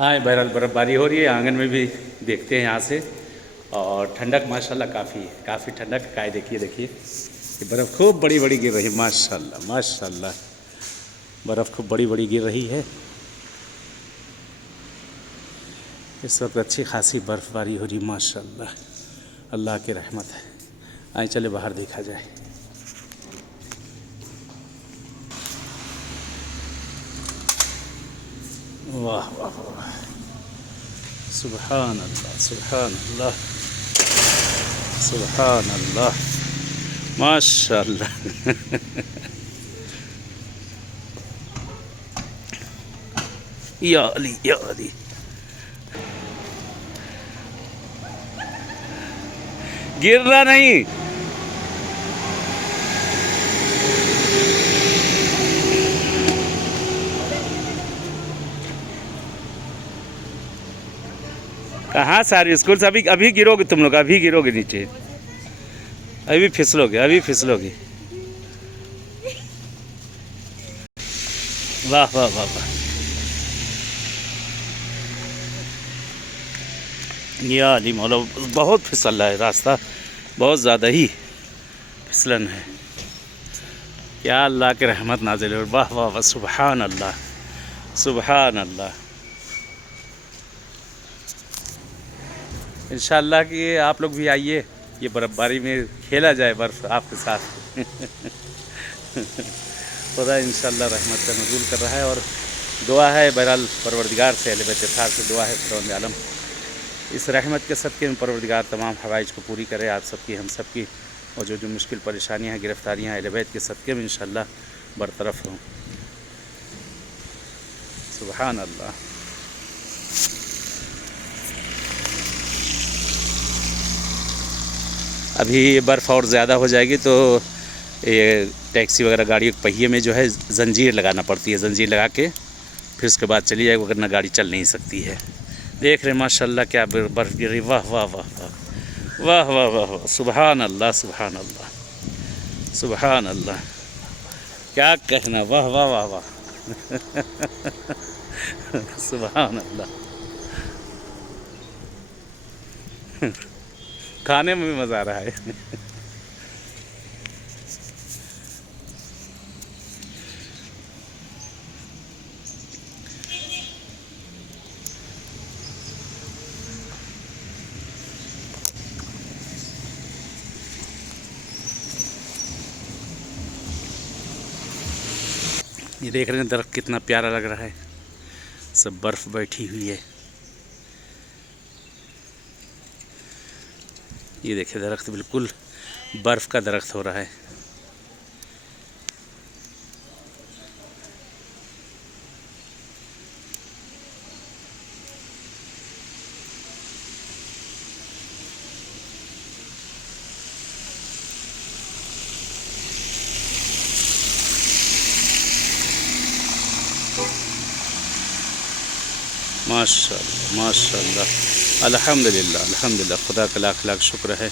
हाँ बहरहाल बर्फ़बारी हो रही है, आंगन में भी देखते हैं यहाँ से। और ठंडक माशाल्लाह काफ़ी है, काफ़ी ठंडक है। देखिए देखिए ये बर्फ़ खूब बड़ी बड़ी गिर रही है, माशाल्लाह माशाल्लाह। बर्फ़ खूब बड़ी बड़ी गिर रही है इस वक्त। अच्छी खासी बर्फ़बारी हो रही माशाल्लाह, अल्लाह की रहमत है। आइए चले बाहर देखा जाए। वाह वाह वाह, सुबहान अल्लाह सुबहान अल्लाह सुबहान अल्लाह, माशाल्लाह। या अली या अली। गिर रहा नहीं। कहाँ सारी स्कूल से अभी अभी गिरोगे तुम लोग, अभी गिरोगे नीचे, अभी फिसलोगे, अभी फिसलोगे। वाह वाह वाह वाह। या अली मौला, बहुत फिसल रहा है रास्ता, बहुत ज़्यादा ही फिसलन है। क्या अल्लाह के रहमत नाजिल है। वाह वाह वाह, सुबहान अल्लाह सुबहान अल्लाह। इंशाअल्लाह कि आप लोग भी आइए, ये बर्फ़बारी में खेला जाए बर्फ़ आपके साथ। खुदा इंशाअल्लाह रहमत का नज़ूल कर रहा है। और दुआ है बहरहाल परवरदिगार से, अहले बैत इत्तहार से दुआ है खुदावंद आलम इस रहमत के सदक़े में परवरदिगार तमाम हवाइज को पूरी करे, आप सबकी हम सबकी। और जो जो मुश्किल परेशानियाँ हैं, गिरफ़्तारियाँ अहले बैत के सदक़े में इंशाअल्लाह बरतरफ़ हों। सुबहान अल्लाह। अभी बर्फ़ और ज़्यादा हो जाएगी तो ये टैक्सी वगैरह गाड़ियों के पहिए में जो है ज़ंजीर लगाना पड़ती है, ज़ंजीर लगा के फिर उसके बाद चली जाएगी, वरना गाड़ी चल नहीं सकती है। देख रहे माशाल्लाह क्या बर्फ़ गिर रही। वाह वाह वाह वाह वाह वाह वाह वाह, सुबहान अल्लाह सुबहान अल्लाह सुबहान अल्लाह। क्या कहना, वाह वाह वाह वाह। सुबहान अल्लाह। खाने में भी मज़ा आ रहा है। ये देख रहे हैं दरख्त कितना प्यारा लग रहा है, सब बर्फ़ बैठी हुई है। ये देखिए दरख्त बिल्कुल बर्फ़ का दरख्त हो रहा है। माशाअल्लाह माशाअल्लाह, अल्हम्दुलिल्लाह अल्हम्दुलिल्लाह। खुदा का लाख लाख शुक्र है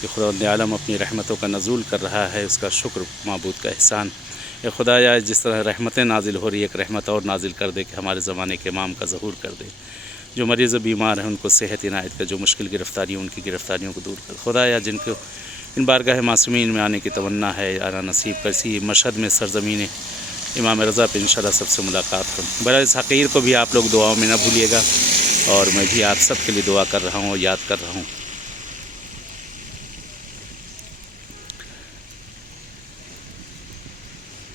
कि खुदावंद आलम अपनी रहमतों का नज़ूल कर रहा है, उसका शुक्र माबूद का एहसान। ये खुदाया जिस तरह रहमतें नाजिल हो रही है, एक रहमत और नाजिल कर दे कि हमारे ज़माने के इमाम का ज़हूर कर दे। जो मरीज़ बीमार हैं उनको सेहत इनायत कर, जो मुश्किल गिरफ़्तारियों उनकी गिरफ़्तारियों को दूर कर। खुदाया जिनको इन बारगाह मासूमीन में आने की तमन्ना है, आना नसीब कर। इसी मशहद में सरज़मीन इमाम रज़ा पे इंशाअल्लाह सबसे मुलाकात हो। बड़ा इस हक़ीर को भी आप लोग दुआओं में ना भूलिएगा, और मैं भी आप सब के लिए दुआ कर रहा हूँ और याद कर रहा हूँ।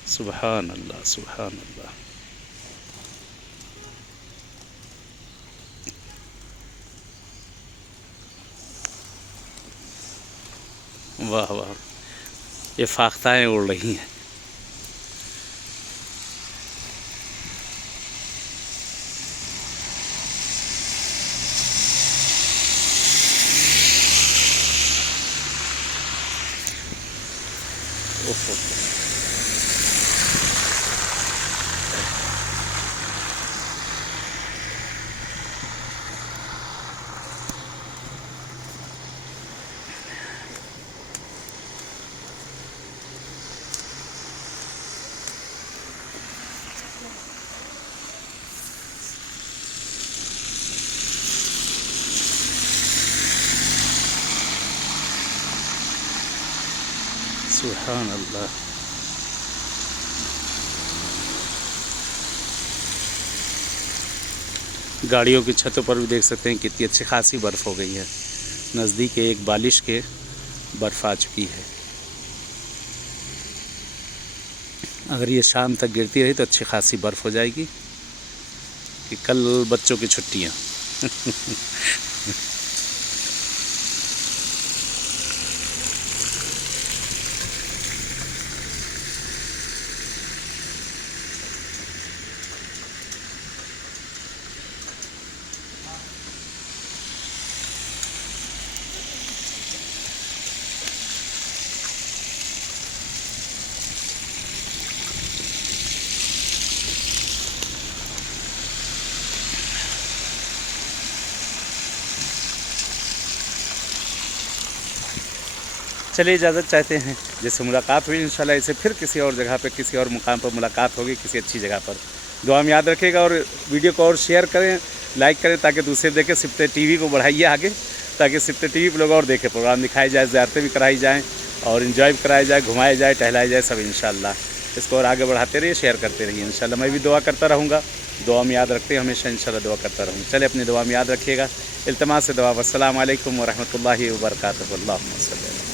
सुबहान अल्लाह सुबहान अल्लाह। वाह वाह, ये फाख्ताएँ उड़ रही हैं। ओहो, सुभान अल्लाह। गाड़ियों की छतों पर भी देख सकते हैं कितनी अच्छी खासी बर्फ़ हो गई है। नज़दीक एक बारिश के बर्फ़ आ चुकी है। अगर ये शाम तक गिरती रही तो अच्छी खासी बर्फ़ हो जाएगी कि कल बच्चों की छुट्टियाँ। चलिए इजाज़त चाहते हैं, जैसे मुलाकात हुई इंशाल्लाह इसे फिर किसी और जगह पे किसी और मुकाम पर मुलाकात होगी किसी अच्छी जगह पर। दुआ में याद रखिएगा और वीडियो को और शेयर करें, लाइक करें ताकि दूसरे देखें। सिफ्ते टीवी को बढ़ाइए आगे ताकि सिफ्ते टीवी पर लोग और देखें, प्रोग्राम दिखाए जाए, ज़ियारतें भी कराई जाएँ और इन्जॉय भी कराया जाए, घुमाया जाए, टहलाया जाए सब इंशाल्लाह। इसको और आगे बढ़ाते रहिए, शेयर करते रहिए इंशाल्लाह। मैं भी दुआ करता रहूँगा, दुआ में याद रखते हैं हमेशा इंशाल्लाह, दुआ करता रहूँगा। चलिए अपनी दुआ में याद रखिएगा। इल्तिमास से दुआ। अस्सलामु अलैकुम व रहमतुल्लाहि व बरकातुहू। अल्लाहुम्मा सल्ली।